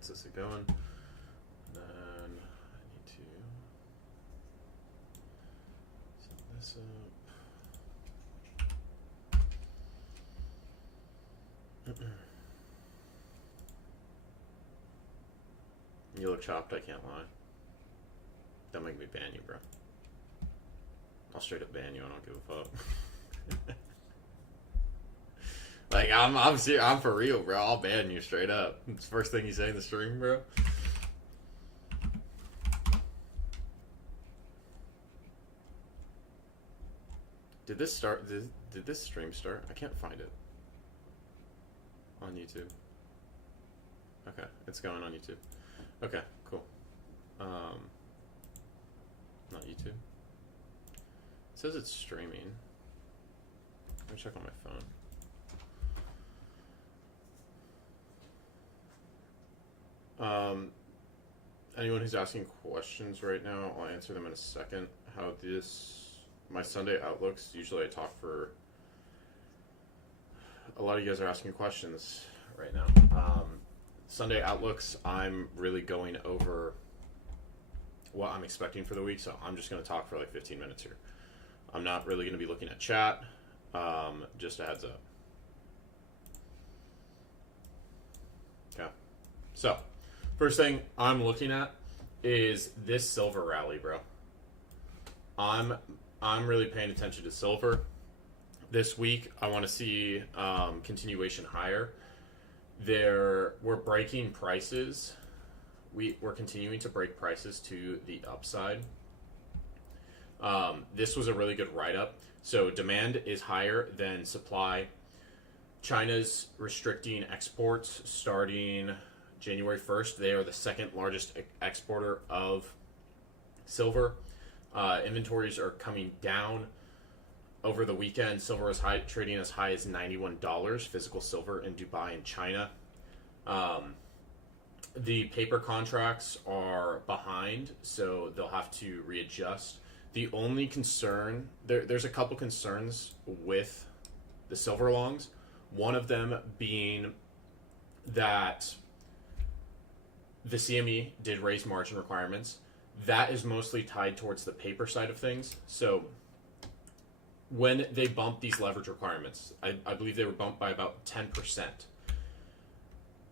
Once this is going, then I need to set this up. You look chopped, I can't lie. Don't make me ban you, bro. I'll straight up ban you, I don't give a fuck. Like, I'm for real, bro. I'll ban you straight up. It's the first thing you say in the stream, bro. Did this start? Did this stream start? I can't find it on YouTube. Okay, it's going on YouTube. Okay, cool. Not YouTube. It says it's streaming. Let me check on my phone. Anyone who's asking questions right now, I'll answer them in a second. How my Sunday outlooks, usually I talk for, a lot of you guys are asking questions right now. Sunday outlooks, I'm really going over what I'm expecting for the week, so I'm just going to talk for like 15 minutes here. I'm not really going to be looking at chat, just a heads up. Okay, so first thing I'm looking at is this silver rally, bro. I'm really paying attention to silver this week. I want to see continuation higher. We're breaking prices. We're continuing to break prices to the upside. This was a really good write-up. So demand is higher than supply. China's restricting exports starting January 1st. They are the second largest exporter of silver. Inventories are coming down. Over the weekend, silver is trading as high as $91, physical silver in Dubai and China. The paper contracts are behind, so they'll have to readjust. The only concern, there's a couple concerns with the silver longs. One of them being that the CME did raise margin requirements. That is mostly tied towards the paper side of things. So when they bump these leverage requirements, I believe they were bumped by about 10%.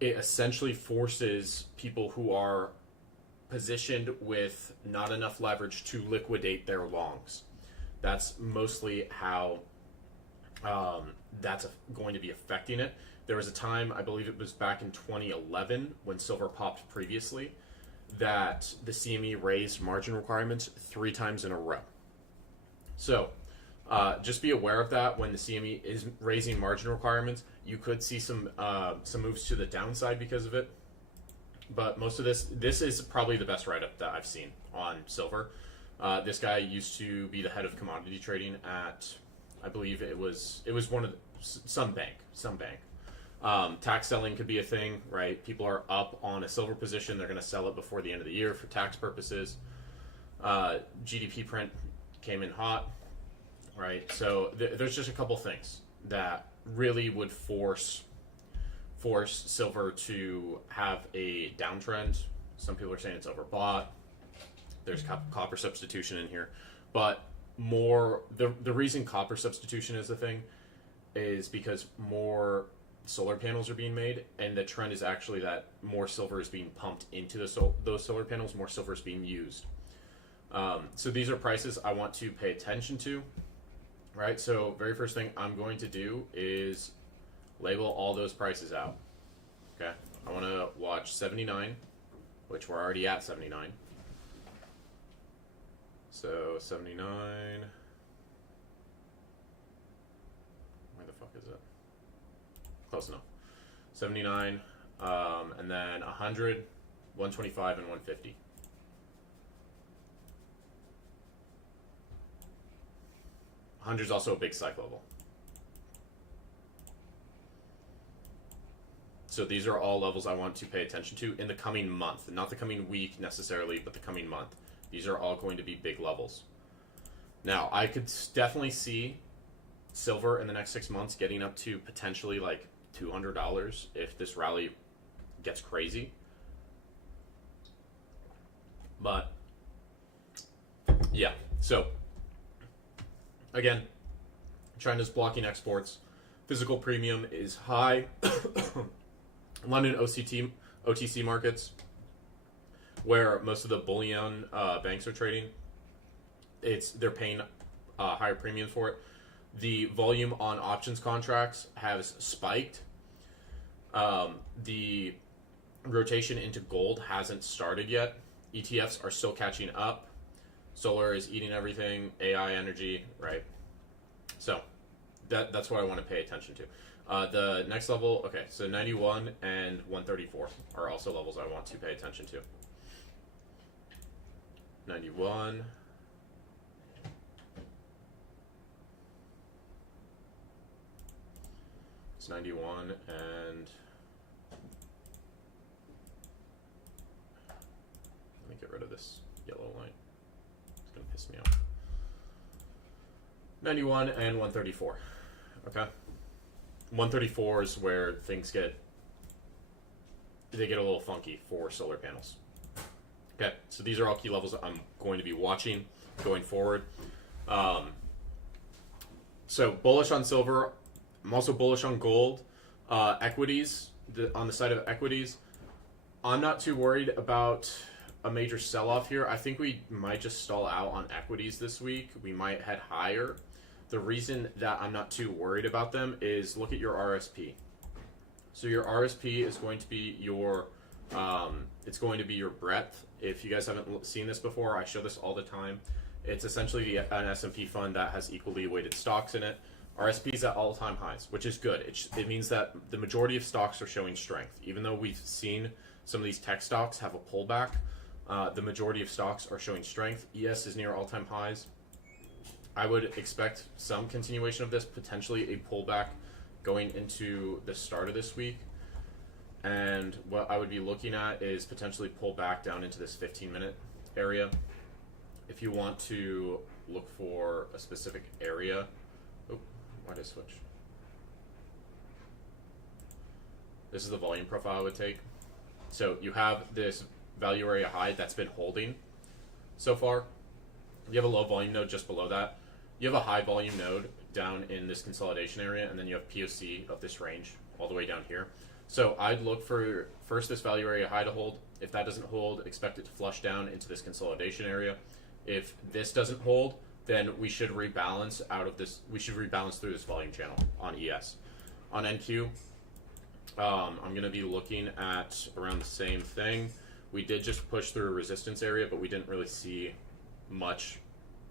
It essentially forces people who are positioned with not enough leverage to liquidate their longs. That's mostly how that's going to be affecting it. There was a time, I believe it was back in 2011, when silver popped previously, that the CME raised margin requirements 3 times in a row. So just be aware of that. When the CME is raising margin requirements, you could see some moves to the downside because of it. But most of this is probably the best write-up that I've seen on silver. This guy used to be the head of commodity trading at, I believe it was one of some bank. Tax selling could be a thing, right? People are up on a silver position. They're going to sell it before the end of the year for tax purposes. GDP print came in hot, right? So there's just a couple things that really would force silver to have a downtrend. Some people are saying it's overbought. There's copper substitution in here, but the reason copper substitution is the thing is because more solar panels are being made, and the trend is actually that more silver is being pumped into those solar panels. More silver is being used. So these are prices I want to pay attention to, right? So very first thing I'm going to do is label all those prices out. Okay, I want to watch 79, which we're already at 79. So 79. Where the fuck is it? Close enough. 79, and then 100, 125, and 150. $100 is also a big psych level. So these are all levels I want to pay attention to in the coming month. Not the coming week necessarily, but the coming month. These are all going to be big levels. Now, I could definitely see silver in the next 6 months getting up to potentially like $200 if this rally gets crazy. But yeah, so again, China's blocking exports. Physical premium is high. London OTC markets, where most of the bullion banks are trading, they're paying higher premiums for it. The volume on options contracts has spiked. The rotation into gold hasn't started yet. ETFs are still catching up. Solar is eating everything. AI energy, right? So that's what I want to pay attention to. The next level, okay, so 91 and 134 are also levels I want to pay attention to. 91. It's 91 and let me get rid of this yellow line. It's going to piss me off. 91 and 134. Okay. 134 is where things get a little funky for solar panels. Okay, so these are all key levels I'm going to be watching going forward. So bullish on silver. I'm also bullish on gold. Equities, on the side of equities, I'm not too worried about a major sell-off here. I think we might just stall out on equities this week. We might head higher. The reason that I'm not too worried about them is look at your RSP. So your RSP is going to be your breadth. If you guys haven't seen this before, I show this all the time. It's essentially an S&P fund that has equally weighted stocks in it. RSP is at all-time highs, which is good. It means that the majority of stocks are showing strength. Even though we've seen some of these tech stocks have a pullback, the majority of stocks are showing strength. ES is near all-time highs. I would expect some continuation of this, potentially a pullback going into the start of this week. And what I would be looking at is potentially pull back down into this 15-minute area. If you want to look for a specific area, oh, why did I switch? This is the volume profile I would take. So you have this value area high that's been holding so far. You have a low volume node just below that. You have a high volume node down in this consolidation area, and then you have POC of this range all the way down here. So I'd look for first this value area high to hold. If that doesn't hold, expect it to flush down into this consolidation area. If this doesn't hold, then we should rebalance out of this. We should rebalance through this volume channel on ES. On NQ, I'm going to be looking at around the same thing. We did just push through a resistance area, but we didn't really see much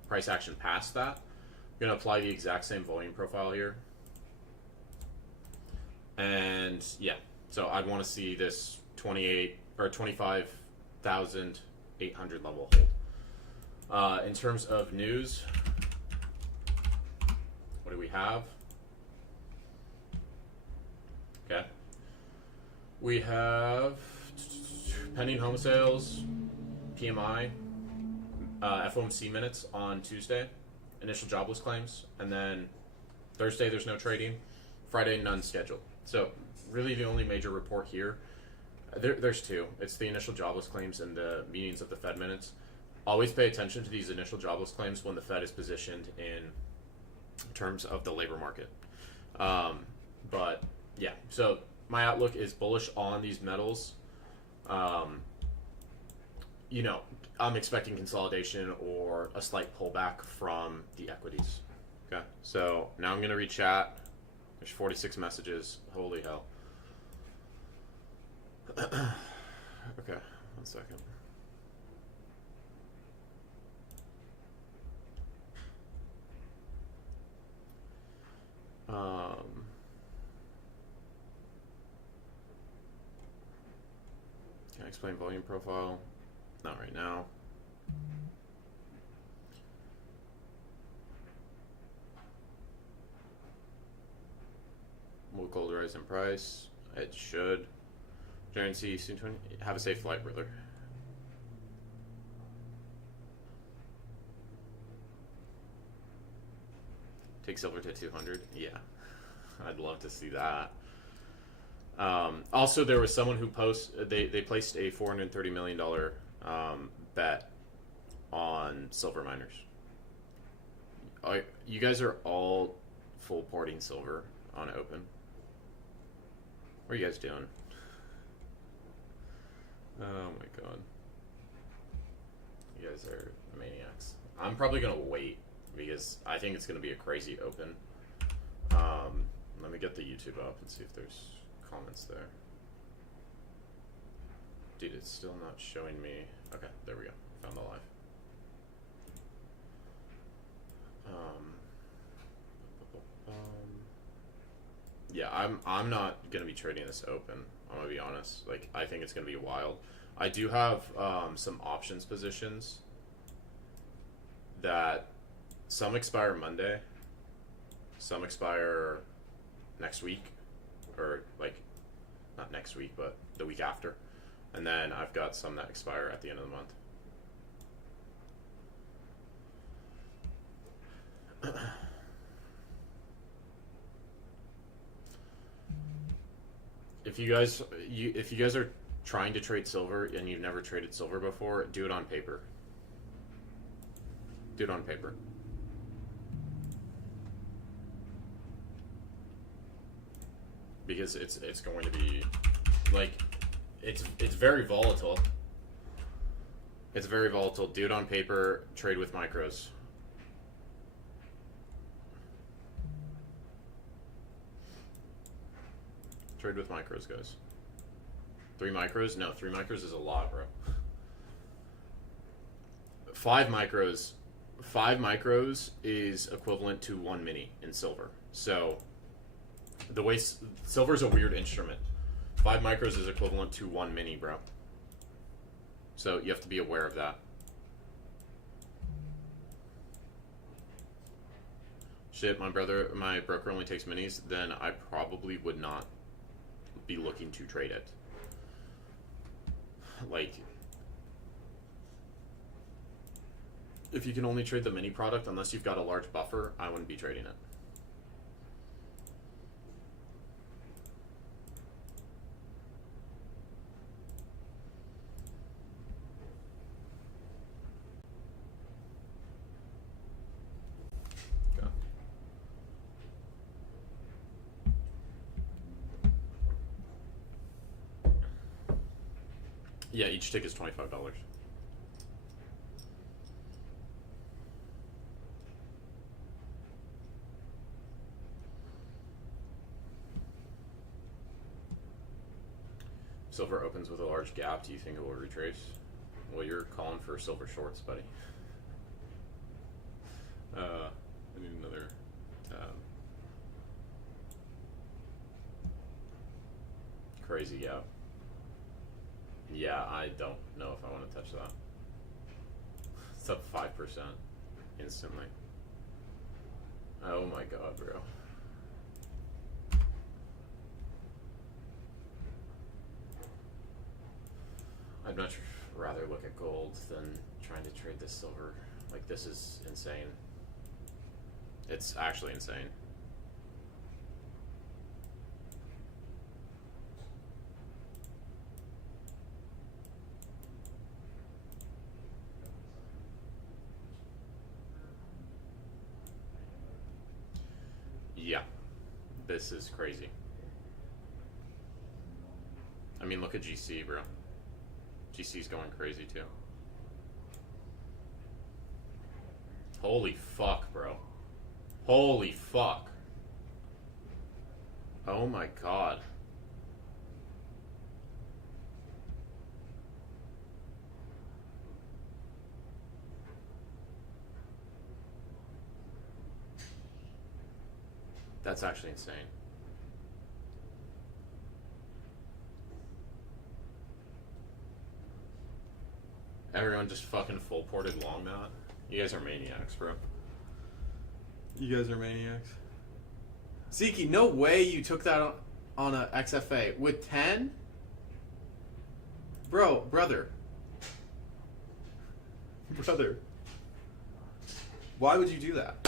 price action past that. I'm going to apply the exact same volume profile here. And yeah, so I'd want to see this 25,800 level hold. In terms of news, what do we have? Okay. We have pending home sales, PMI, FOMC minutes on Tuesday, initial jobless claims, and then Thursday there's no trading, Friday none scheduled. So really the only major report here, there's two. It's the initial jobless claims and the meetings of the Fed minutes. Always pay attention to these initial jobless claims when the Fed is positioned in terms of the labor market. But yeah, so my outlook is bullish on these metals. You know, I'm expecting consolidation or a slight pullback from the equities. Okay, so now I'm going to read chat. There's 46 messages. Holy hell. Okay, 1 second. Can I explain volume profile? Not right now. Will gold rise in price? It should. Guarantee soon. Have a safe flight, brother. Take silver to 200. Yeah, I'd love to see that. Also, there was someone who they placed a $430 million bet on silver miners. You guys are all full porting silver on open. What are you guys doing? Oh my god. You guys are maniacs. I'm probably going to wait because I think it's going to be a crazy open. Let me get the YouTube up and see if there's comments there. Dude, it's still not showing me. Okay, there we go. Found the live. Yeah, I'm not gonna be trading this open. I'm gonna be honest. Like, I think it's gonna be wild. I do have some options positions that some expire Monday, some expire next week, or like not next week, but the week after, and then I've got some that expire at the end of the month. If you guys are trying to trade silver and you've never traded silver before, do it on paper. Do it on paper. Because it's going to be like it's very volatile. It's very volatile. Do it on paper, trade with micros. Trade with micros, guys. 3 micros? No, 3 micros is a lot, bro. 5 micros is equivalent to 1 mini in silver. So the way silver is a weird instrument. 5 micros is equivalent to 1 mini, bro. So you have to be aware of that. Shit, my broker only takes minis, then I probably would not be looking to trade it. Like, if you can only trade the mini product, unless you've got a large buffer, I wouldn't be trading it. Okay. Yeah, each tick is $25. Silver opens with a large gap. Do you think it will retrace? Well, you're calling for silver shorts, buddy. I need another tab. Crazy gap. Yeah, I don't know if I want to touch that. It's up 5% instantly. Oh my god, bro. I'd much rather look at gold than trying to trade this silver. Like, this is insane. It's actually insane. Yeah, this is crazy. I mean, look at GC, bro. GC's going crazy too. Holy fuck, bro. Holy fuck. Oh my god. That's actually insane. Everyone just fucking full ported long that. You guys are maniacs, bro. You guys are maniacs. Zeke, no way you took that on a XFA. With 10? Brother. Brother. Why would you do that?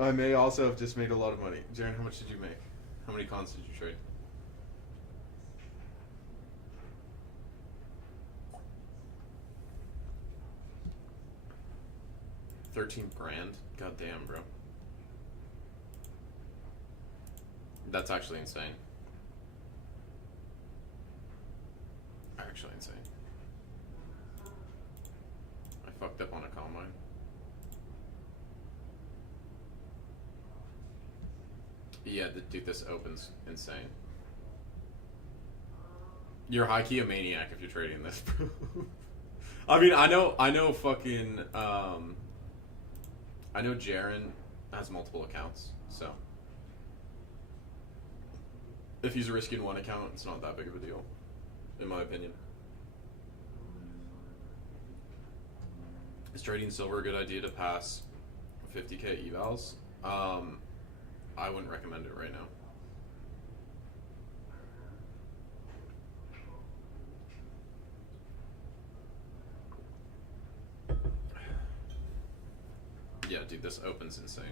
I may also have just made a lot of money. Jaren, how much did you make? How many cons did you trade? $13,000? God damn, bro. That's actually insane. Actually insane. I fucked up on a combine. Yeah, dude, this opens insane. You're high-key a maniac if you're trading this, bro. I mean, I know fucking, I know Jaren has multiple accounts, so. If he's risking one account, it's not that big of a deal, in my opinion. Is trading silver a good idea to pass 50k evals? I wouldn't recommend it right now. Yeah, dude, this opens insane.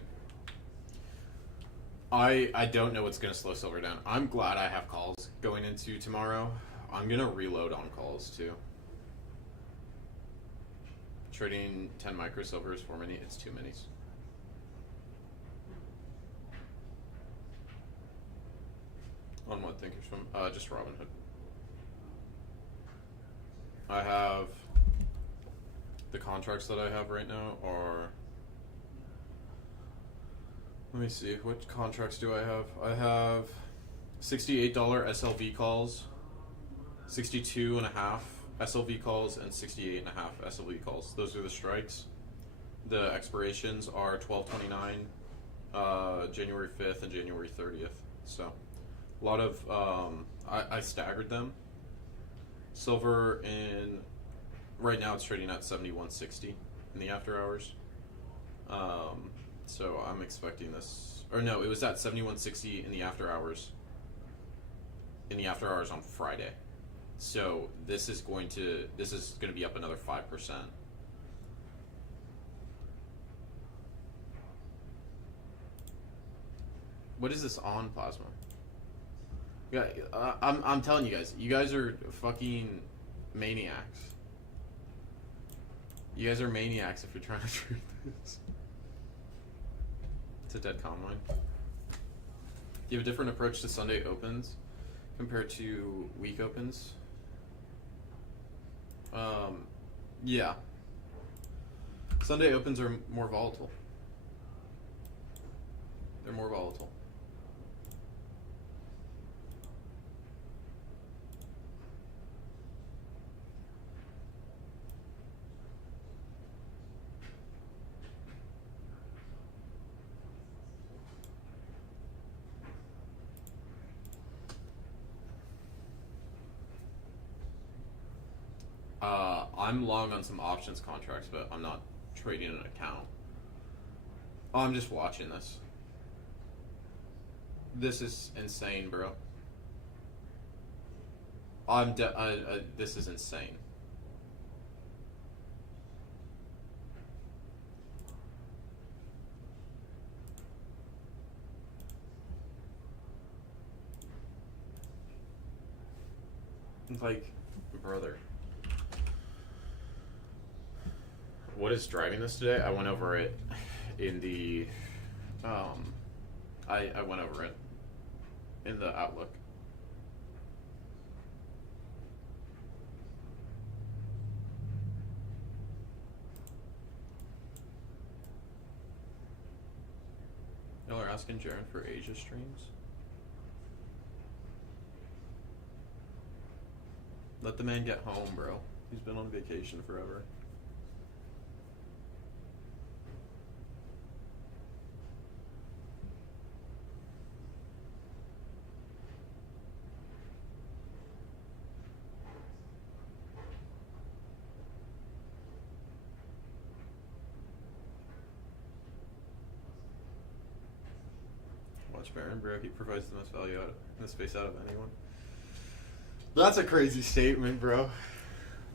I don't know what's going to slow silver down. I'm glad I have calls going into tomorrow. I'm going to reload on calls, too. Trading 10 micro silver is 4 mini. It's 2 minis. On what thinkers from? Just Robinhood. I have... The contracts that I have right now are... Let me see, what contracts do I have? I have $68 SLV calls, 62.5 SLV calls, and 68.5 SLV calls. Those are the strikes. The expirations are 12/29, January 5th, and January 30th. So, a lot of, I staggered them. Silver right now it's trading at 71.60 in the after hours. So I'm expecting this, or no, it was at 71.60 in the after hours. In the after hours on Friday, so this is going to be up another 5%. What is this on plasma? Yeah, I'm telling you guys are fucking maniacs. You guys are maniacs if you're trying to trade this. It's a dead combine. Do you have a different approach to Sunday opens compared to week opens? Yeah. Sunday opens are more volatile. They're more volatile. I'm long on some options contracts, but I'm not trading an account. Oh, I'm just watching this. This is insane, bro. This is insane. Like, brother. What is driving this today? I went over it in the, I went over it in the Outlook. Y'all are asking Jaren for Asia streams? Let the man get home, bro. He's been on vacation forever. Watch Baron, bro. He provides the most value out in the space out of anyone. That's a crazy statement, bro.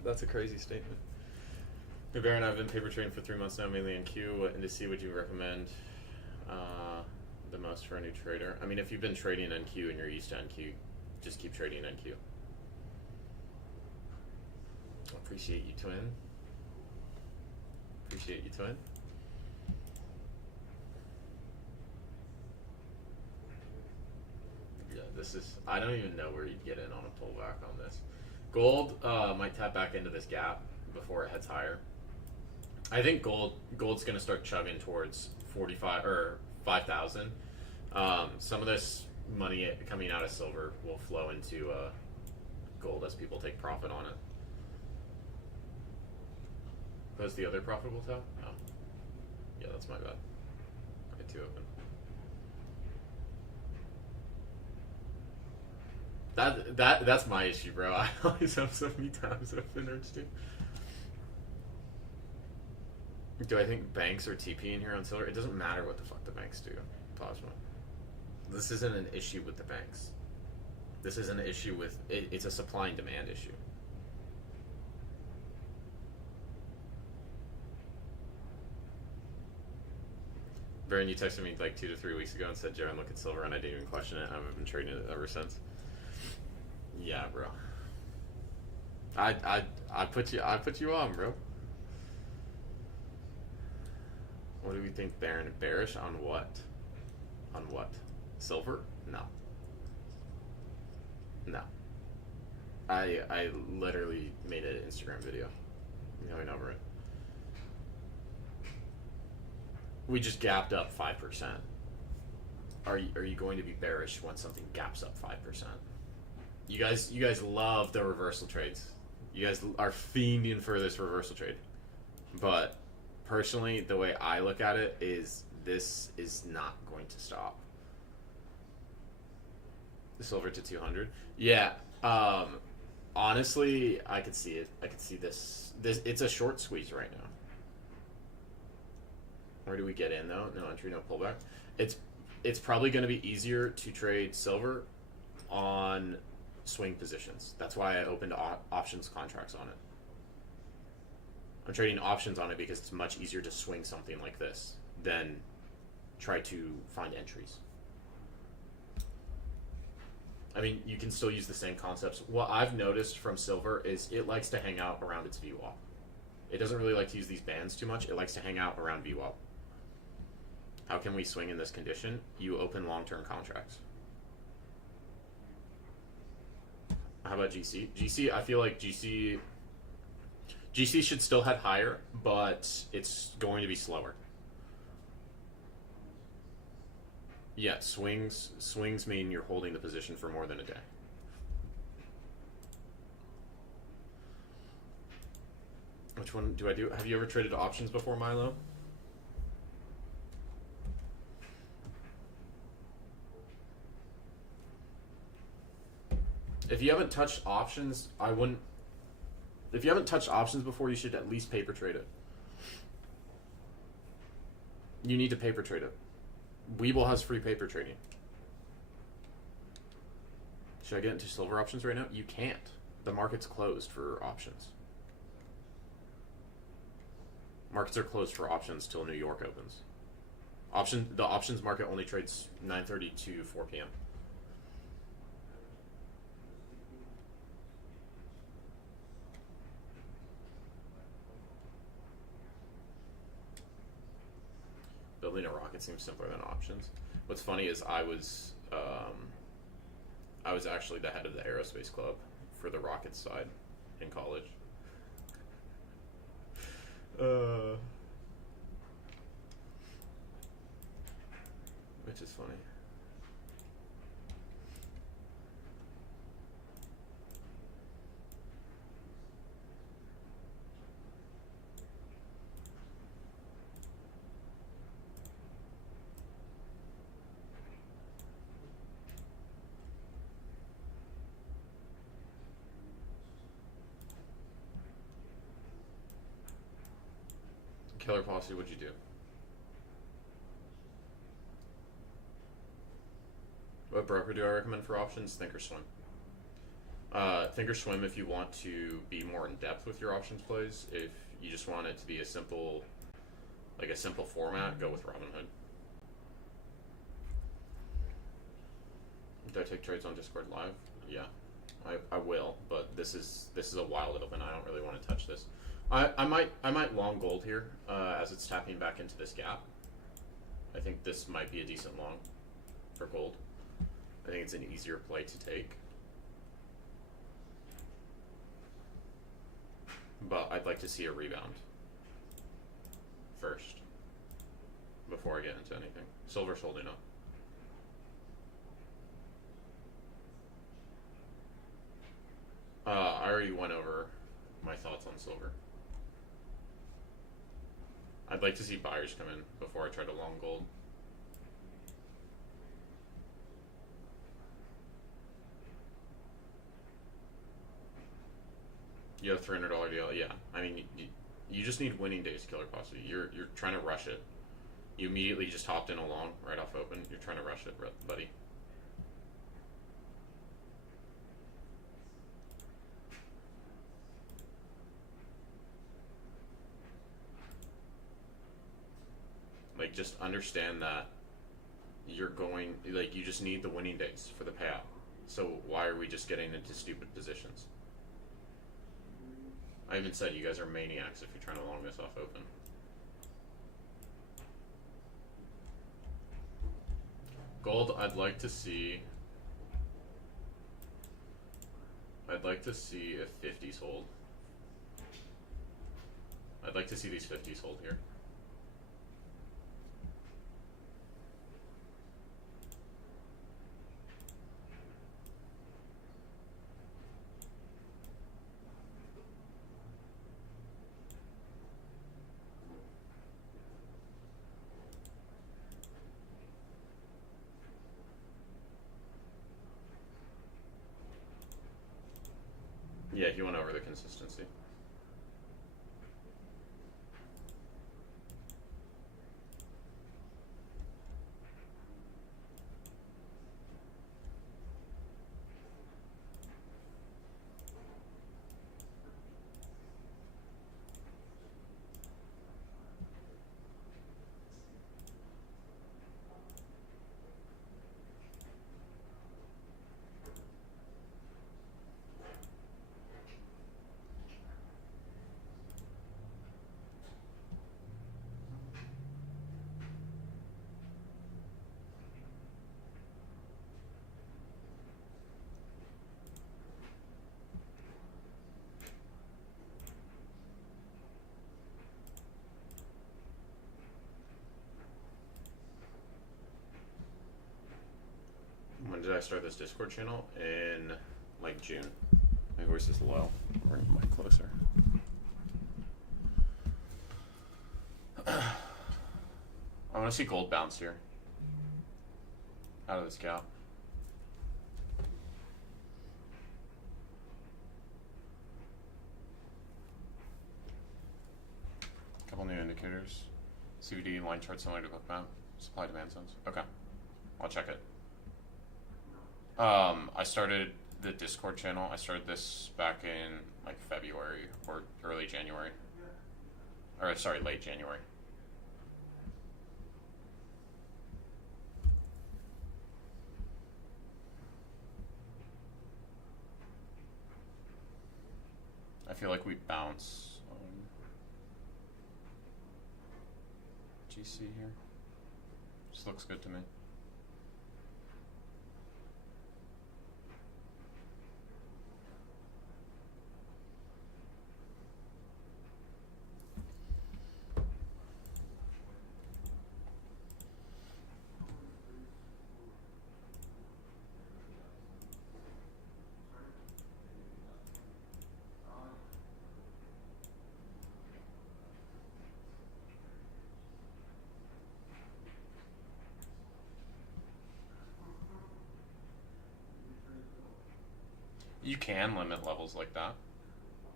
That's a crazy statement. Hey, Baron, I've been paper trading for 3 months now, mainly in Q. What indice would you recommend? Uh, the most for a new trader. I mean, if you've been trading NQ and you're used to NQ, just keep trading NQ. Appreciate you, twin. Appreciate you, twin. Yeah, this is. I don't even know where you'd get in on a pullback on this. Gold might tap back into this gap before it heads higher. I think gold's going to start chugging towards 45 or 5,000. Some of this money coming out of silver will flow into gold as people take profit on it. Was the other profitable tap? Oh, yeah, that's my bad. I had two open. That's my issue, bro. I always have so many tabs open, too. Do I think banks are TPing here on silver? It doesn't matter what the fuck the banks do, Plasma. This isn't an issue with the banks. This is an issue with... It's a supply and demand issue. Baron, you texted me like 2 to 3 weeks ago and said, Jaron, look at silver, and I didn't even question it. I've been trading it ever since. Yeah, bro. I put you on, bro. What do we think, Baron? Bearish on what? On what? Silver? No. No. I literally made an Instagram video going over it. We just gapped up 5%. Are you going to be bearish when something gaps up 5%? You guys love the reversal trades. You guys are fiending for this reversal trade. But personally, the way I look at it is this is not going to stop. The silver to 200. Yeah. Honestly, I could see it. I could see this. It's a short squeeze right now. Where do we get in though? No entry, no pullback. It's probably going to be easier to trade silver on swing positions. That's why I opened options contracts on it. I'm trading options on it because it's much easier to swing something like this than try to find entries. I mean, you can still use the same concepts. What I've noticed from silver is it likes to hang out around its VWAP. It doesn't really like to use these bands too much. It likes to hang out around VWAP. How can we swing in this condition? You open long-term contracts. How about GC? GC, I feel like GC should still head higher, but it's going to be slower. Yeah, swings mean you're holding the position for more than a day. Which one do I do? Have you ever traded options before, Milo? If you haven't touched options, I wouldn't. If you haven't touched options before, you should at least paper trade it. You need to paper trade it. Webull has free paper trading. Should I get into silver options right now? You can't. The market's closed for options. Markets are closed for options till New York opens. The options market only trades 9:30 to 4 p.m. Building a rocket seems simpler than options. What's funny is I was actually the head of the aerospace club for the rocket side in college. Which is funny. Killer Posse, what'd you do? What broker do I recommend for options? Thinkorswim. Thinkorswim if you want to be more in depth with your options plays. If you just want it to be a simple format, go with Robinhood. Do I take trades on Discord live? Yeah, I will, but this is a wild open. I don't really want to touch this. I might long gold here as it's tapping back into this gap. I think this might be a decent long for gold. I think it's an easier play to take. But I'd like to see a rebound first before I get into anything. Silver's holding up. I already went over my thoughts on silver. I'd like to see buyers come in before I try to long gold. You have $300 deal, yeah. I mean, you just need winning days killer possibly. You're trying to rush it. You immediately just hopped in a long right off open. You're trying to rush it, buddy. Like, just understand that you're going, like, you just need the winning days for the payout. So why are we just getting into stupid positions? I even said you guys are maniacs if you're trying to long this off open. Gold, I'd like to see if 50s hold. I'd like to see these 50s hold here. Yeah, he went over the consistency. When did I start this Discord channel? In like June. My voice is low. Bring the mic closer. I want to see gold bounce here. Out of this gap. Couple new indicators. CVD line chart similar to bookmap. Supply demand zones. Okay. I'll check it. I started the Discord channel. I started this back in like February or early January. Or sorry, late January. I feel like we bounce on GC here. Just looks good to me. You can limit levels like that.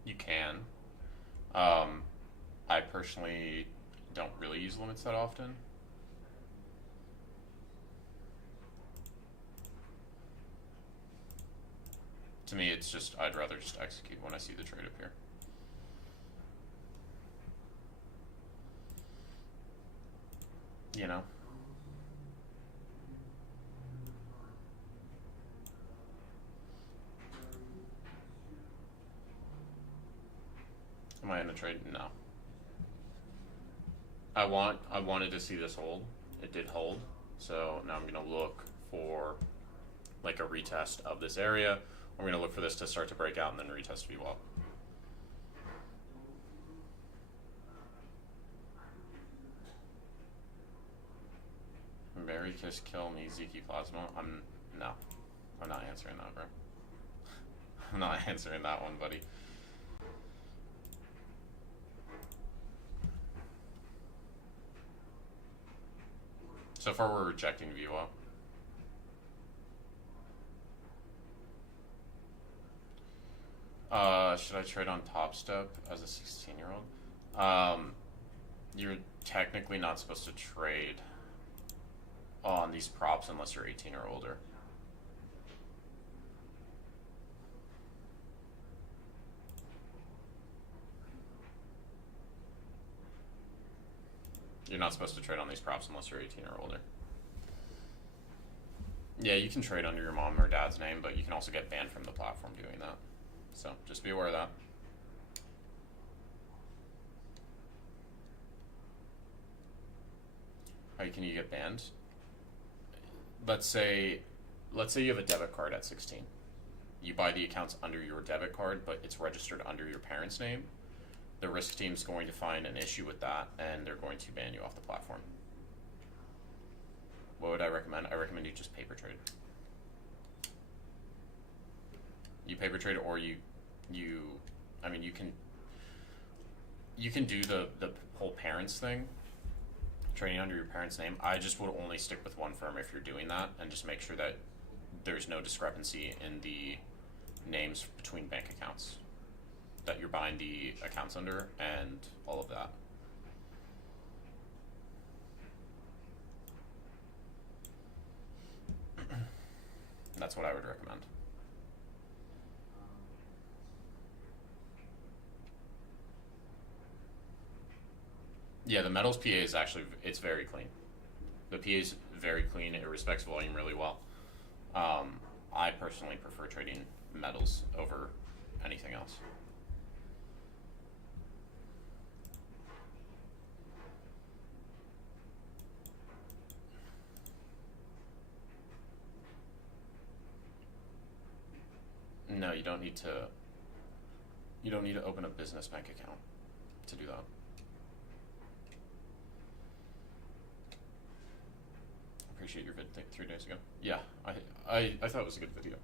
You can. I personally don't really use limits that often. To me, it's just, I'd rather just execute when I see the trade appear. You know? trying to trade? No. I wanted to see this hold. It did hold. So now I'm gonna look for like a retest of this area. I'm gonna look for this to start to break out and then retest VWAP. Mary Kiss Kill Me Ziki Plasma. I'm not answering that, bro. I'm not answering that one, buddy. So far we're rejecting VWAP. Should I trade on Top Step as a 16-year-old? You're technically not supposed to trade on these props unless you're 18 or older. You're not supposed to trade on these props unless you're 18 or older. Yeah, you can trade under your mom or dad's name, but you can also get banned from the platform doing that. So just be aware of that. How can you get banned? Let's say you have a debit card at 16. You buy the accounts under your debit card, but it's registered under your parents' name. The risk team's going to find an issue with that, and they're going to ban you off the platform. What would I recommend? I recommend you just paper trade. You paper trade, or you can do the whole parents thing, trading under your parents' name. I just would only stick with one firm if you're doing that, and just make sure that there's no discrepancy in the names between bank accounts that you're buying the accounts under and all of that. That's what I would recommend. Yeah, the metals PA is actually, it's very clean. The PA is very clean. It respects volume really well. I personally prefer trading metals over anything else. No, you don't need to. You don't need to open a business bank account to do that. Appreciate your vid 3 days ago. Yeah, I thought it was a good video.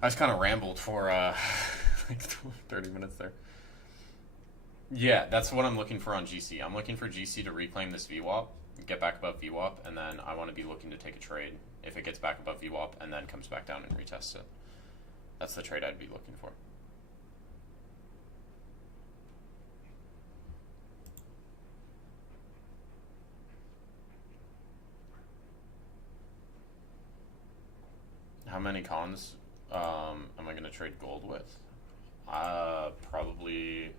I just kind of rambled for like 30 minutes there. Yeah, that's what I'm looking for on GC. I'm looking for GC to reclaim this VWAP, get back above VWAP, and then I want to be looking to take a trade if it gets back above VWAP and then comes back down and retests it. That's the trade I'd be looking for. How many cons am I going to trade gold with? Probably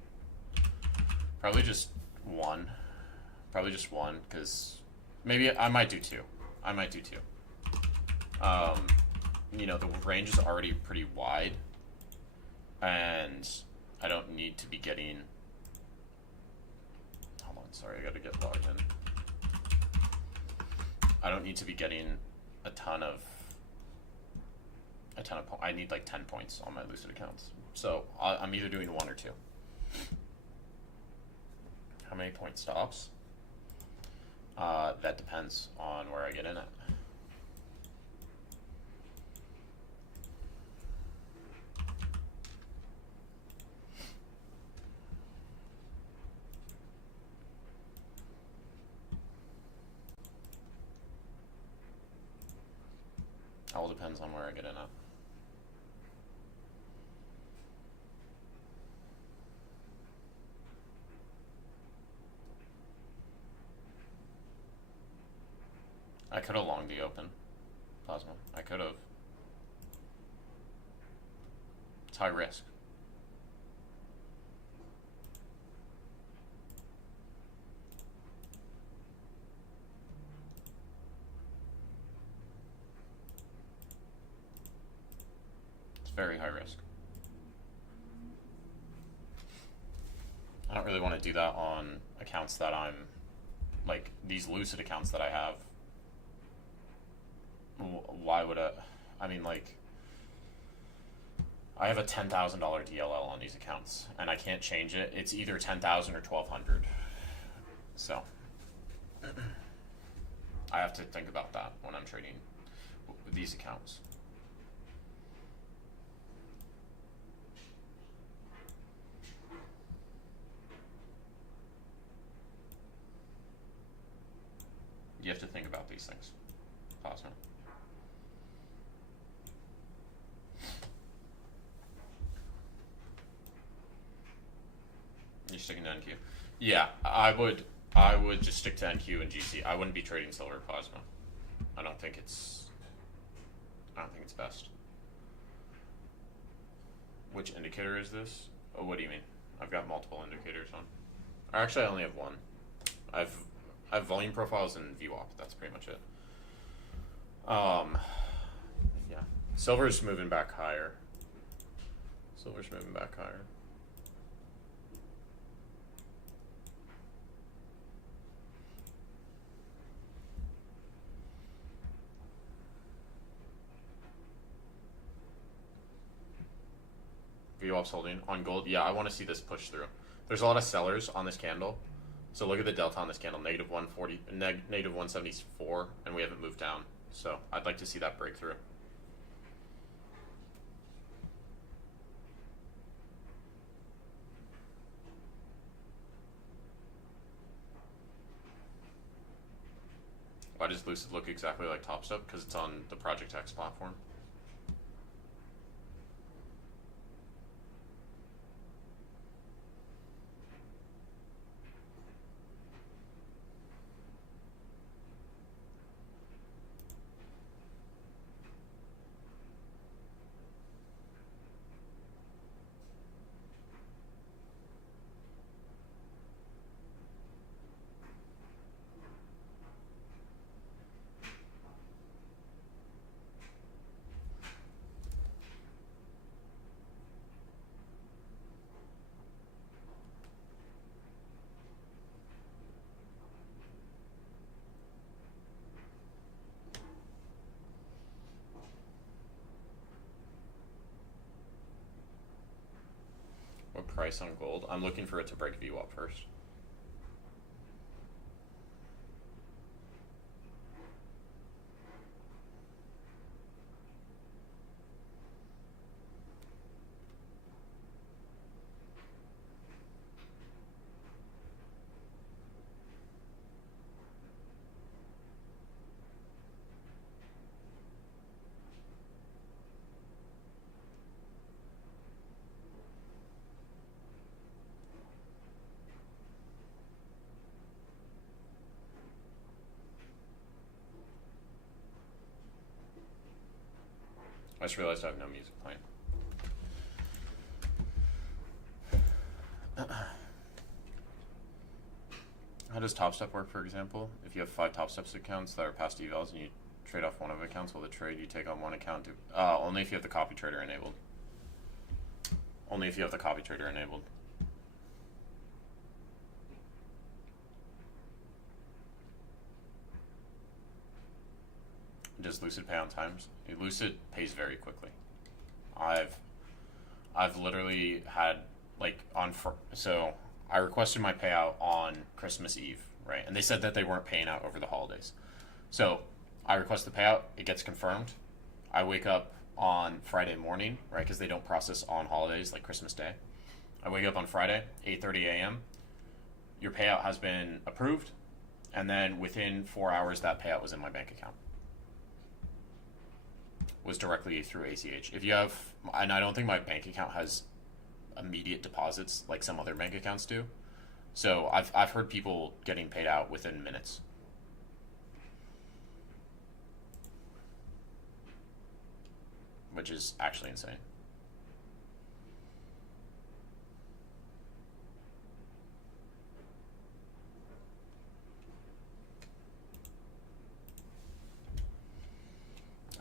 just one. Probably just one, because maybe I might do two. You know, the range is already pretty wide, and I don't need to be getting. Hold on, sorry, I gotta get logged in. I don't need to be getting a ton of. I need like 10 points on my Lucid accounts, so I'm either doing one or two. How many point stops? That depends on where I get in it. All depends on where I get in at. I could have longed the open plasma. I could have. It's high risk. It's very high risk. I don't really want to do that on accounts that I'm like these Lucid accounts that I have. Why would I mean, like, I have a $10,000 DLL on these accounts, and I can't change it. It's either 10,000 or 1,200. So I have to think about that when I'm trading these accounts. You have to think about these things. Plasma. You're sticking to NQ. Yeah, I would just stick to NQ and GC. I wouldn't be trading silver plasma. I don't think it's best. Which indicator is this? Oh, what do you mean? I've got multiple indicators on. Or actually, I only have one. I have volume profiles and VWAP. That's pretty much it. Yeah. Silver's moving back higher. VWAP's holding on gold. Yeah, I want to see this push through. There's a lot of sellers on this candle. So look at the delta on this candle, negative 140, negative 174, and we haven't moved down. So I'd like to see that breakthrough. Why does Lucid look exactly like TopStep? Because it's on the Project X platform. What price on gold? I'm looking for it to break VWAP first. I just realized I have no music playing. How does TopStep work, for example? If you have 5 TopStep accounts that are past evals and you trade off one of the accounts, will the trade you take on one account only if you have the copy trader enabled. Only if you have the copy trader enabled. Does Lucid pay on times? Lucid pays very quickly. I've literally had so I requested my payout on Christmas Eve, right? And they said that they weren't paying out over the holidays. So I request the payout, it gets confirmed. I wake up on Friday morning, right? Because they don't process on holidays like Christmas Day. I wake up on Friday, 8:30 a.m. Your payout has been approved, and then within 4 hours, that payout was in my bank account. Was directly through ACH. If you have, and I don't think my bank account has immediate deposits like some other bank accounts do. So I've heard people getting paid out within minutes. Which is actually insane.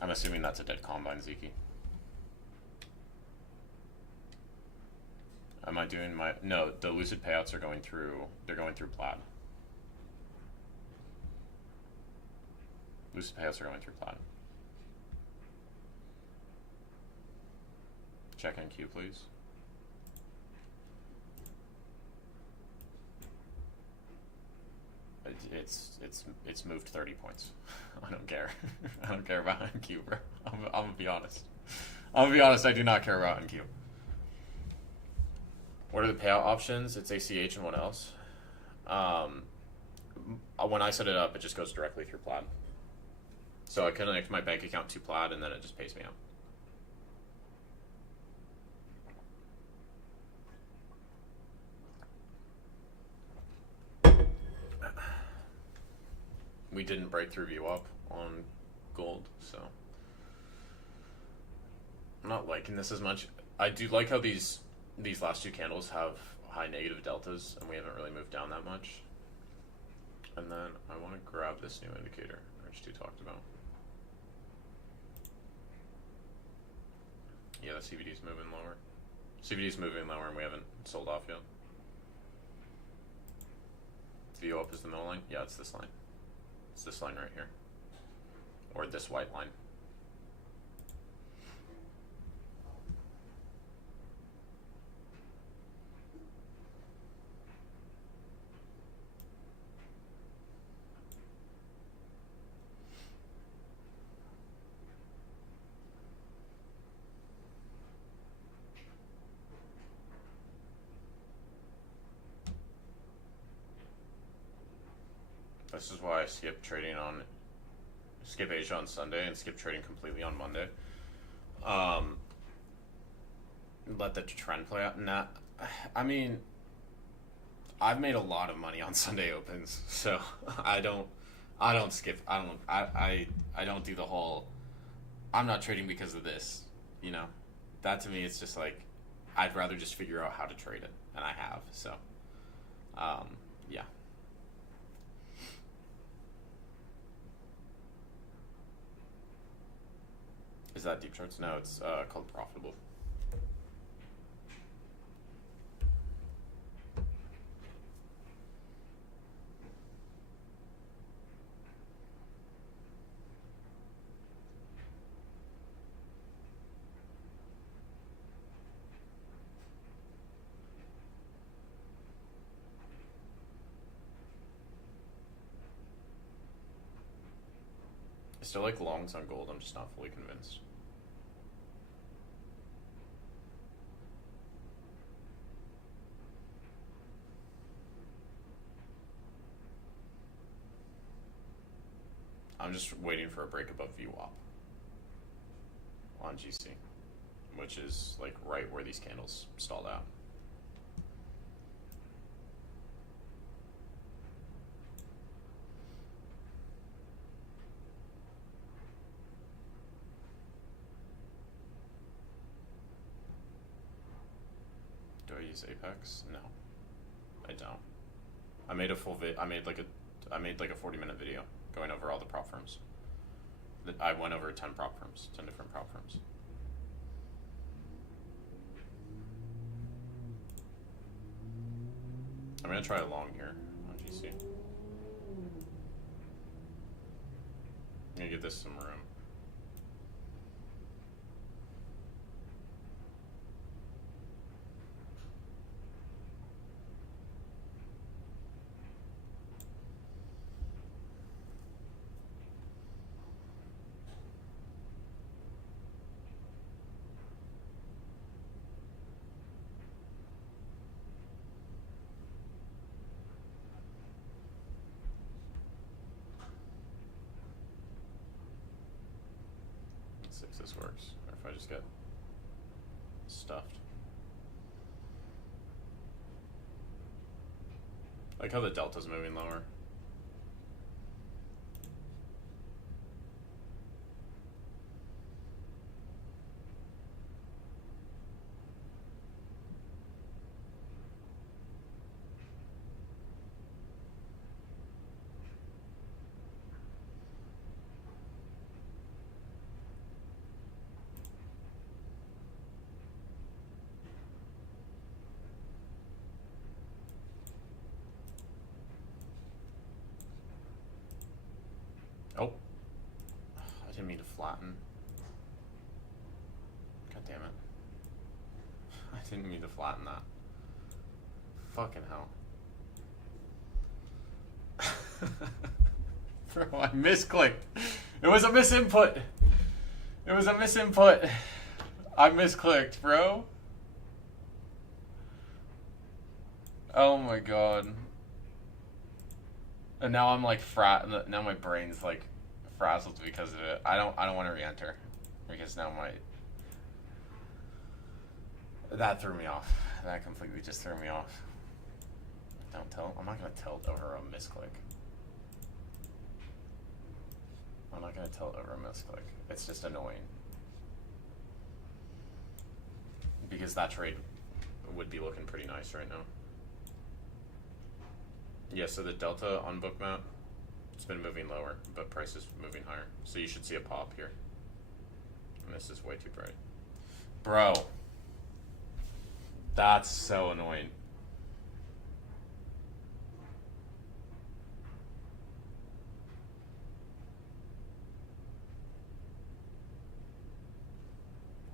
I'm assuming that's a dead combine, Zeke. Am I doing my... No, the lucid payouts are going through... They're going through plaid. Lucid payouts are going through plaid. Check NQ, please. It's moved 30 points. I don't care. I don't care about NQ, bro. I'm gonna be honest. I'm gonna be honest. I do not care about NQ. What are the payout options? It's ACH and what else? When I set it up, it just goes directly through Plaid. So I connect my bank account to Plaid, and then it just pays me out. We didn't break through VWAP on gold, so I'm not liking this as much. I do like how these last two candles have high negative deltas, and we haven't really moved down that much. And then I want to grab this new indicator Rich 2 talked about. Yeah, the CVD is moving lower. CVD is moving lower, and we haven't sold off yet. VWAP is the middle line? Yeah, it's this line. It's this line right here. Or this white line. This is why I skip Asia on Sunday and skip trading completely on Monday. Let the trend play out. Nah, I mean, I've made a lot of money on Sunday opens, so I don't skip. I don't do the whole. I'm not trading because of this. You know, that to me, it's just like I'd rather just figure out how to trade it, and I have. So, yeah. Is that deep charts? No, it's called profitable. I still like longs on gold. I'm just not fully convinced. I'm just waiting for a break above VWAP on GC, which is like right where these candles stalled out. Do I use Apex? No, I don't. I made a full I made like a 40-minute video going over all the prop firms. I went over 10 prop firms, 10 different prop firms. I'm gonna try a long here on GC. I'm gonna give this some room. If this works, or if I just get stuffed. I like how the delta's moving lower. Oh. I didn't mean to flatten. God damn it. I didn't mean to flatten that. Fucking hell. Bro, I misclicked. It was a misinput. It was a misinput. I misclicked, bro. Oh my god. And now I'm like now my brain's like frazzled because of it. I don't want to re-enter because now that threw me off. That completely just threw me off. Don't tilt. I'm not gonna tilt over a misclick. I'm not gonna tilt over a misclick. It's just annoying. Because that trade would be looking pretty nice right now. Yeah, so the delta on bookmap, it's been moving lower, but price is moving higher. So you should see a pop here. And this is way too bright. Bro. That's so annoying.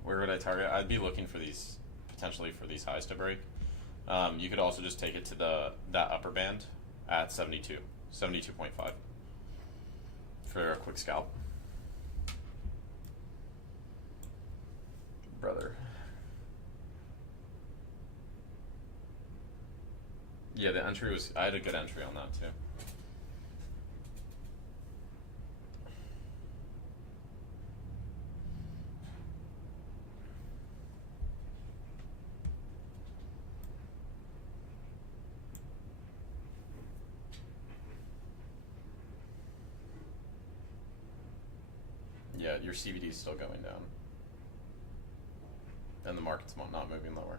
Where would I target? I'd be looking for these, potentially for these highs to break. You could also just take it to that upper band at 72, 72.5 for a quick scalp. Brother. Yeah, the entry was, I had a good entry on that too. Yeah, your CVD is still going down. And the market's not moving lower.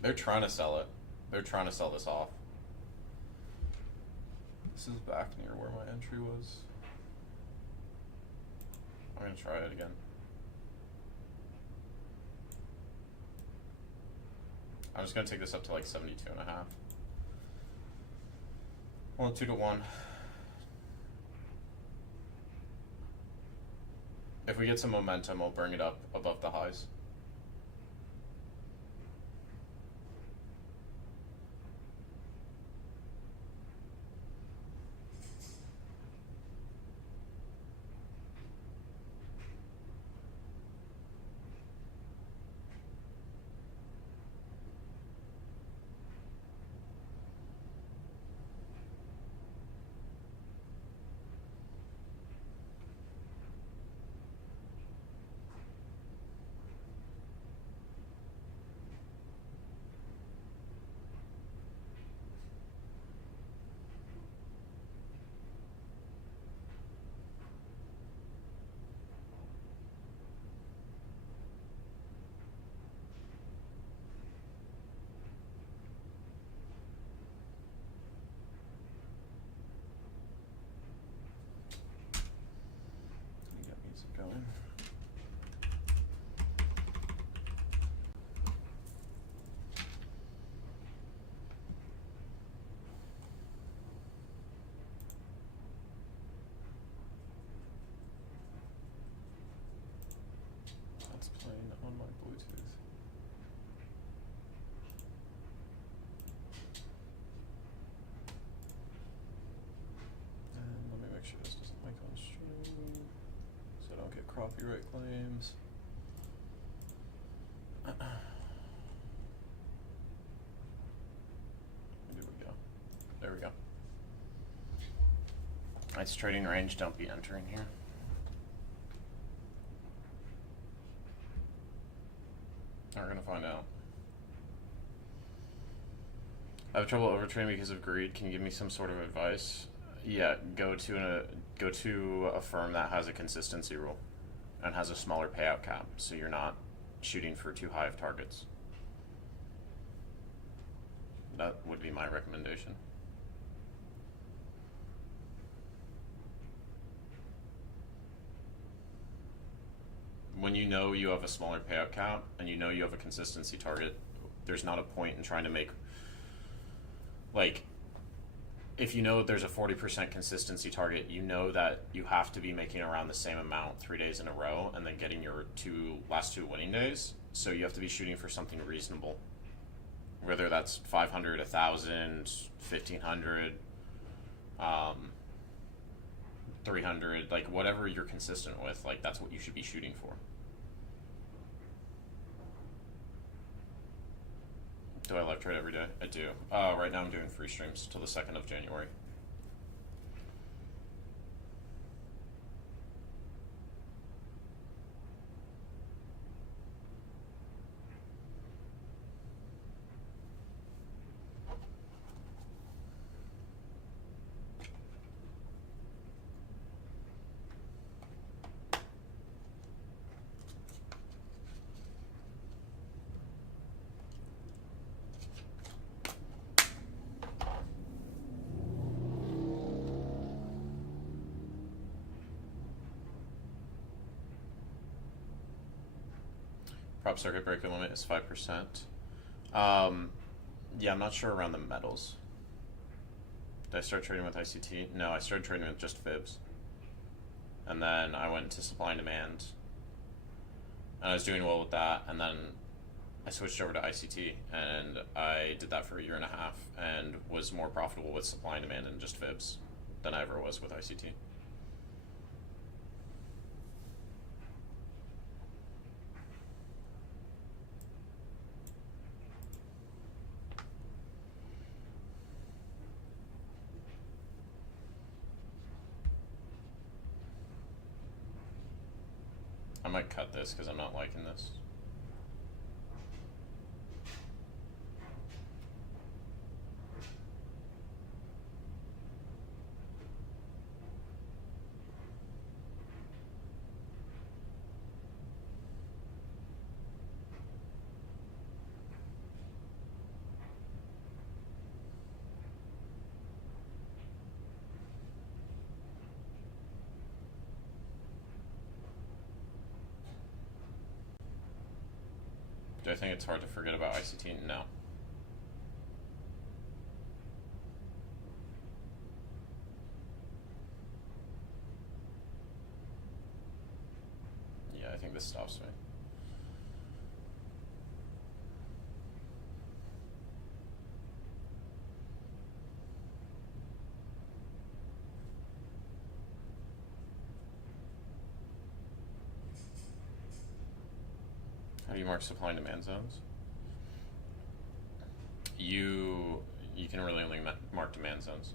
They're trying to sell it. They're trying to sell this off. This is back near where my entry was. I'm gonna try it again. I'm just gonna take this up to like 72.5. Well, 2 to 1. If we get some momentum, I'll bring it up above the highs. Going. That's playing on my Bluetooth. And let me make sure this doesn't mic on stream. So I don't get copyright claims. There we go. There we go. It's trading range, don't be entering here. We're gonna find out. I have trouble overtrading because of greed. Can you give me some sort of advice? Yeah, go to a firm that has a consistency rule and has a smaller payout cap, so you're not shooting for too high of targets. That would be my recommendation. When you know you have a smaller payout cap and you know you have a consistency target, there's not a point in trying to make, like, if you know there's a 40% consistency target, you know that you have to be making around the same amount 3 days in a row and then getting your last two winning days. So you have to be shooting for something reasonable. Whether that's 500, 1,000, 1,500, 300, like whatever you're consistent with, like that's what you should be shooting for. Do I live trade every day? I do. Right now I'm doing free streams till the 2nd of January. Prop circuit breaker limit is 5%. Yeah, I'm not sure around the metals. Did I start trading with ICT? No, I started trading with just fibs. And then I went to supply and demand. And I was doing well with that. And then I switched over to ICT. And I did that for a year and a half. And was more profitable with supply and demand and just fibs than I ever was with ICT. I might cut this because I'm not liking this. Do I think it's hard to forget about ICT? No. Yeah, I think this stops me. How do you mark supply and demand zones? You can really only mark demand zones.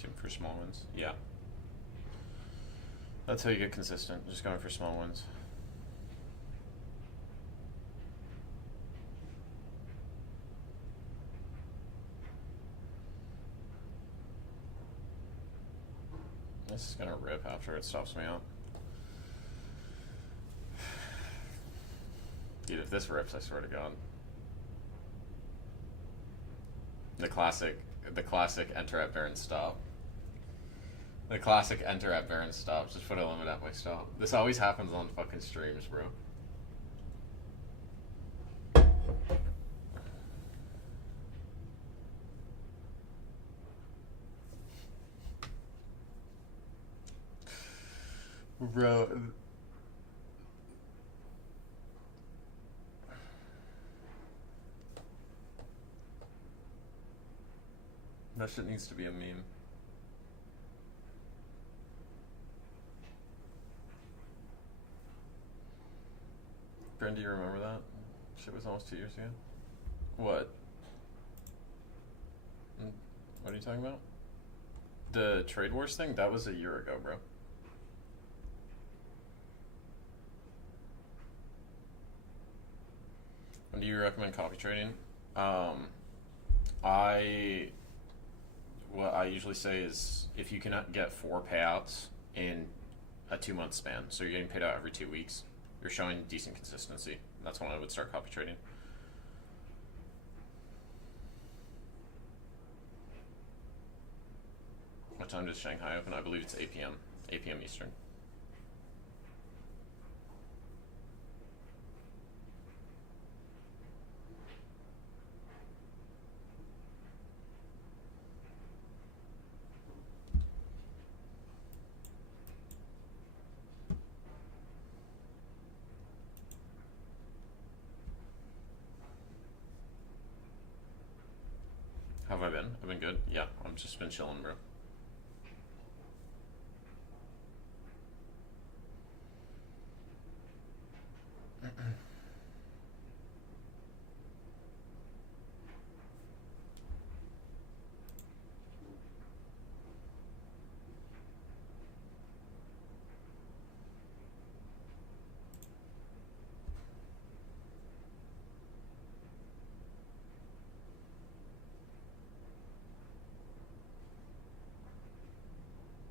Shoot for small ones. Yeah. That's how you get consistent. Just going for small ones. This is gonna rip after it stops me out. Dude, if this rips, I swear to God. The classic enter at bear and stop. The classic enter at bear and stop. Just put a limit at my stop. This always happens on fucking streams, bro. Bro. That shit needs to be a meme. Brent, do you remember that? Shit was almost 2 years ago. What? What are you talking about? The trade wars thing? That was a year ago, bro. When do you recommend copy trading? I what I usually say is if you can get 4 payouts in a 2 month span, so you're getting paid out every 2 weeks, you're showing decent consistency. That's when I would start copy trading. What time does Shanghai open? I believe it's 8 p.m. 8 p.m. Eastern. How have I been? I've been good. Yeah, I've just been chilling, bro.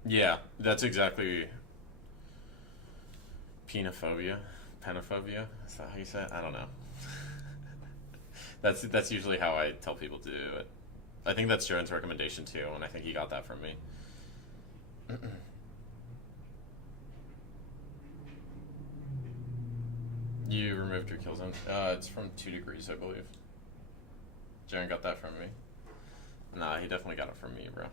Yeah, that's exactly penophobia. Penophobia? Is that how you say it? I don't know. That's usually how I tell people to do it. I think that's Jaren's recommendation too, and I think he got that from me. You removed your kill zone. It's from 2 degrees, I believe. Jaren got that from me. Nah, he definitely got it from me, bro.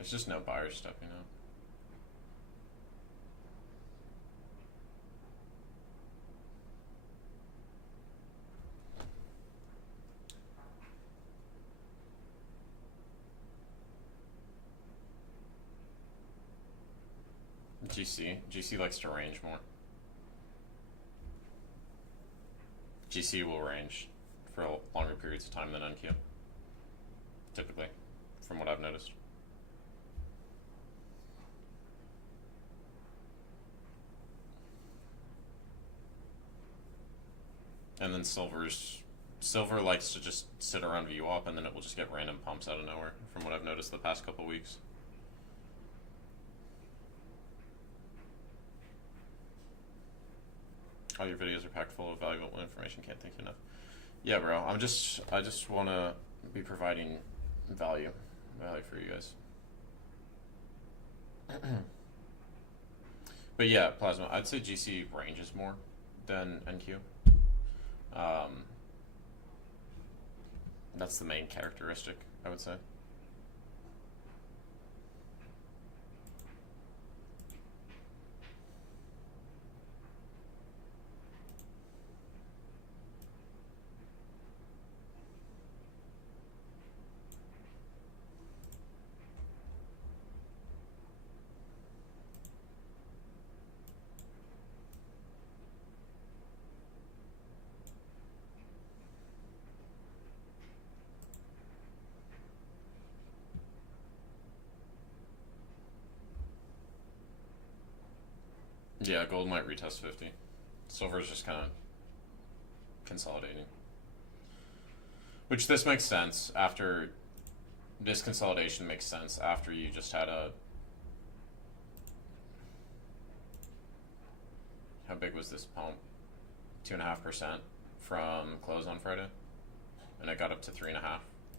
There's just no buyer stuff, you know. GC likes to range more. GC will range for longer periods of time than NQ, typically, from what I've noticed. And then Silver likes to just sit around VWAP, and then it will just get random pumps out of nowhere, from what I've noticed the past couple weeks. All your videos are packed full of valuable information. Can't thank you enough. Yeah, bro. I just want to be providing value for you guys. But yeah, Plasma. I'd say GC ranges more than NQ. That's the main characteristic, I would say. Yeah, gold might retest 50. Silver is just kind of consolidating. Which this makes sense after this consolidation makes sense after you just had a. How big was this pump? 2.5% from close on Friday, and it got up to 3.5,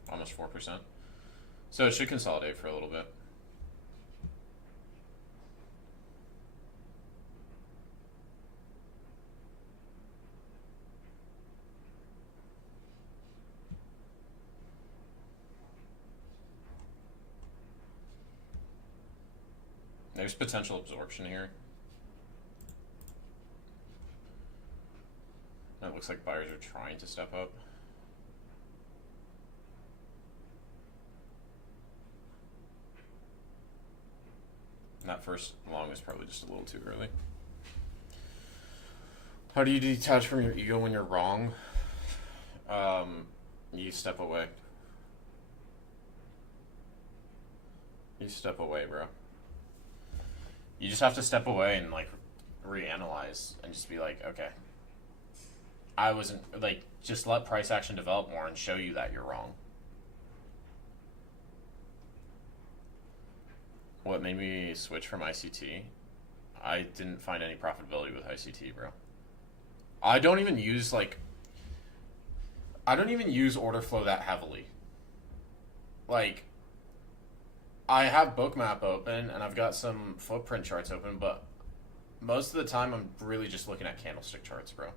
almost 4%. So it should consolidate for a little bit. There's potential absorption here. It looks like buyers are trying to step up. And that first long is probably just a little too early. How do you detach from your ego when you're wrong? You step away. You step away, bro. You just have to step away and like reanalyze and just be like, okay, I wasn't like, just let price action develop more and show you that you're wrong. What made me switch from ICT? I didn't find any profitability with ICT, bro. I don't even use order flow that heavily. Like, I have Bookmap open and I've got some footprint charts open, but most of the time I'm really just looking at candlestick charts, bro.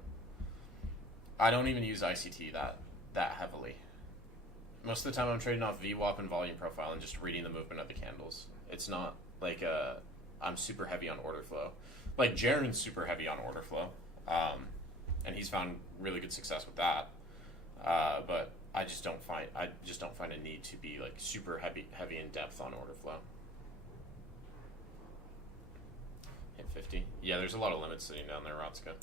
I don't even use ICT that heavily. Most of the time I'm trading off VWAP and volume profile and just reading the movement of the candles. It's not like I'm super heavy on order flow. Like Jaren's super heavy on order flow, and he's found really good success with that. But I just don't find a need to be like super heavy in depth on order flow. Hit 50. Yeah, there's a lot of limits sitting down there, Rotska.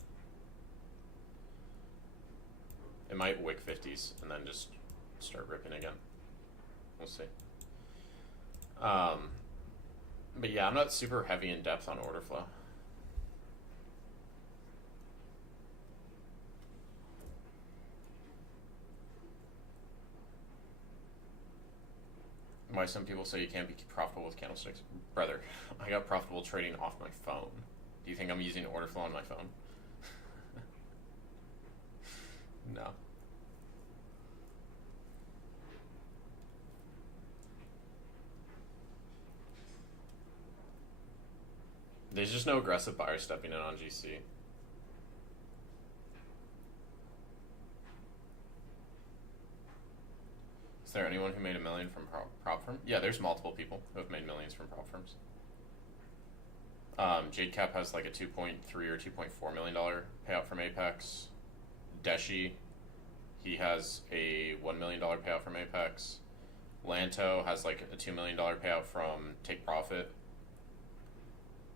It might wick 50s and then just start ripping again. We'll see. But yeah, I'm not super heavy in depth on order flow. Why some people say you can't be profitable with candlesticks. Brother, I got profitable trading off my phone. Do you think I'm using order flow on my phone? No. There's just no aggressive buyer stepping in on GC. Is there anyone who made $1 million from prop firm? Yeah, there's multiple people who have made millions from prop firms. JadeCap has like a $2.3 or $2.4 million payout from Apex. Deshi, he has a $1 million payout from Apex. Lanto has like a $2 million payout from Take Profit.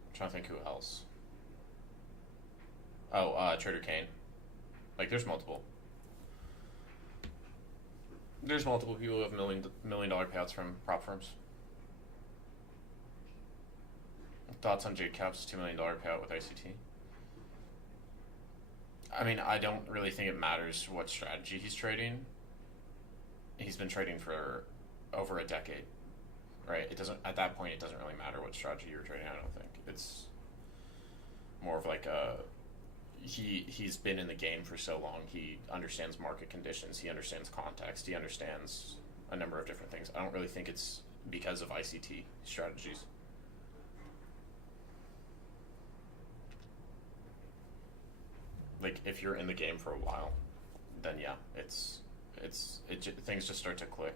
I'm trying to think who else. Oh, Trader Kane. Like, there's multiple. There's multiple people who have $1 million payouts from prop firms. Thoughts on JadeCap's $2 million payout with ICT? I mean, I don't really think it matters what strategy he's trading. He's been trading for over a decade, right? It doesn't. At that point, it doesn't really matter what strategy you're trading. I don't think it's more of like a. He's been in the game for so long. He understands market conditions. He understands context. He understands a number of different things. I don't really think it's because of ICT strategies. Like, if you're in the game for a while, then yeah, things just start to click.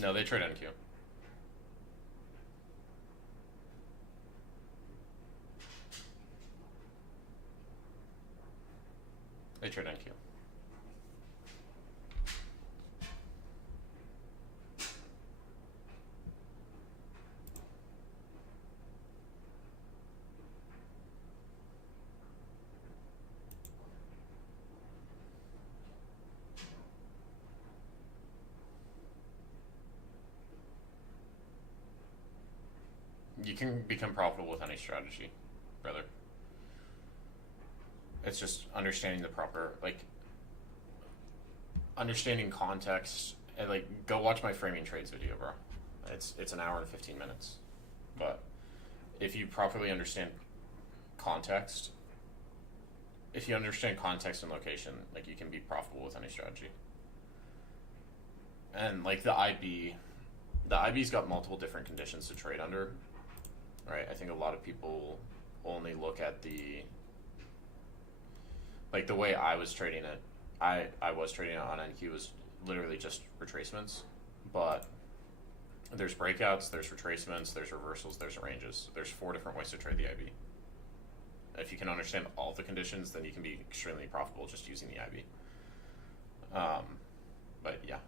No, they trade NQ. They trade NQ. You can become profitable with any strategy, brother. It's just understanding the proper, like, understanding context, and, like, go watch my framing trades video, bro. It's an hour and 15 minutes. But if you properly understand context, if you understand context and location, like, you can be profitable with any strategy. And, like, the IB's got multiple different conditions to trade under, right? I think a lot of people only look at like, the way I was trading it. I was trading it on NQ was literally just retracements, but there's breakouts, there's retracements, there's reversals, there's ranges. There's 4 different ways to trade the IB. If you can understand all the conditions, then you can be extremely profitable just using the IB. But yeah.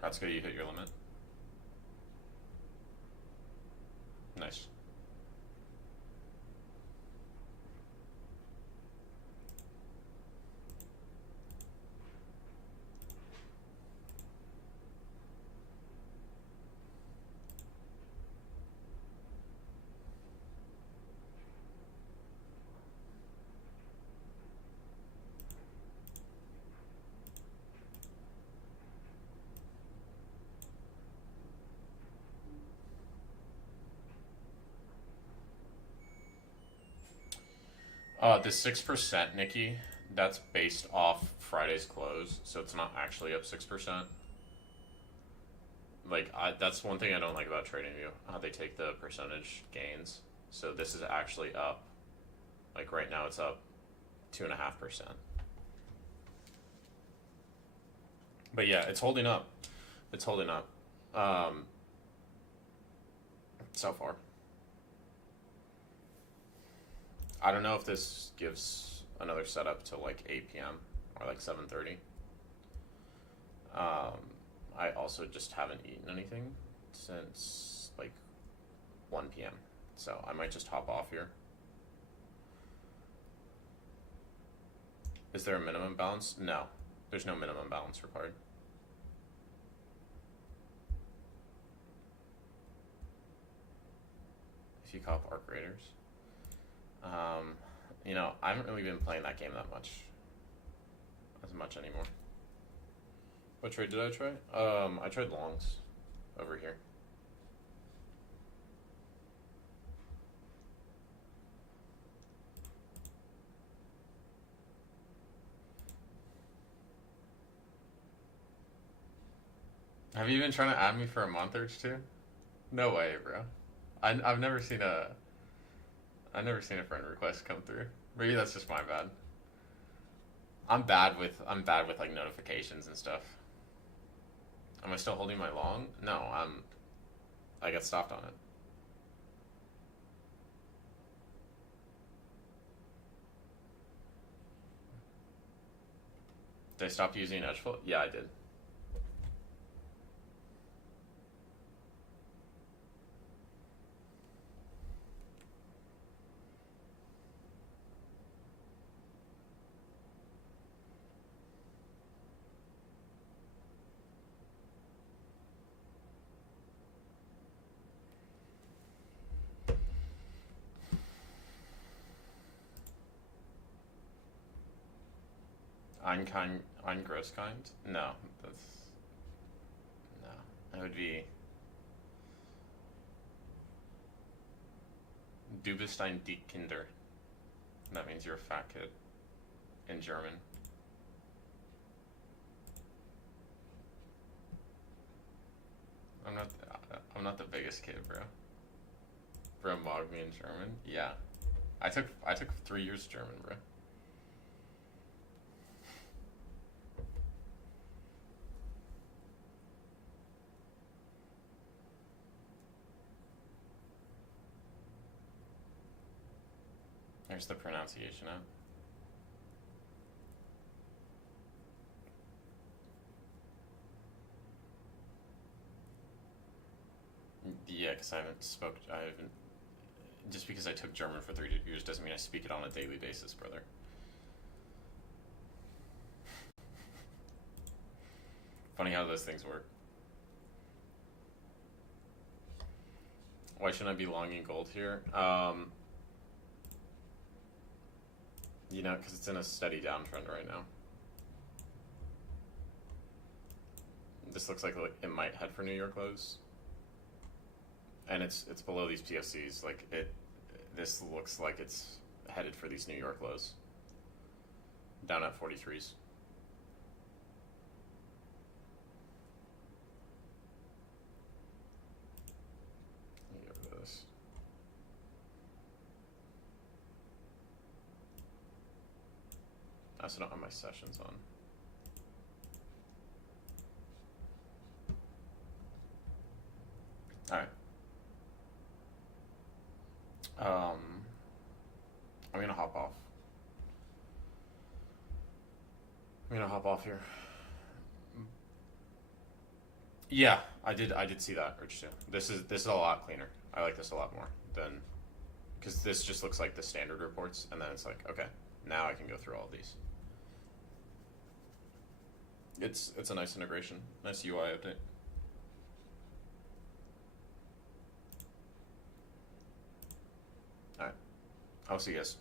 That's good, you hit your limit. Nice. The 6%, Nikki, that's based off Friday's close, so it's not actually up 6%. Like, that's one thing I don't like about TradingView, how they take the percentage gains. So this is actually up, like, right now it's up 2.5%. But yeah, it's holding up. It's holding up. So far. I don't know if this gives another setup till like 8 p.m. or like 7:30. I also just haven't eaten anything since like 1 p.m. So I might just hop off here. Is there a minimum balance? No, there's no minimum balance required. If you cop Arc Raiders. You know, I haven't really been playing that game that much. As much anymore. What trade did I try? I tried longs over here. Have you been trying to add me for a month or two? No way, bro. I've never seen a friend request come through. Maybe that's just my bad. I'm bad with like notifications and stuff. Am I still holding my long? No, I got stopped on it. Did I stop using Edgeful? Yeah, I did. Ein Grosskind? No, that would be Du bist ein Dickkinder. That means you're a fat kid in German. I'm not the biggest kid, bro. Bro, mogged me in German? Yeah. I took 3 years German, bro. There's the pronunciation out. Yeah, because I haven't, just because I took German for 3 years doesn't mean I speak it on a daily basis, brother. Funny how those things work. Why shouldn't I be longing gold here? Because it's in a steady downtrend right now. This looks like it might head for New York lows, and it's below these PFCs. This looks like it's headed for these New York lows, down at 43s. Let me get rid of this. I also don't have my sessions on. Alright. I'm gonna hop off. Here. Yeah, I did see that urge too. This is a lot cleaner. I like this a lot more than, because this just looks like the standard reports, and then it's like, okay, now I can go through all of these. It's a nice integration, nice UI update. All right, I'll see you guys.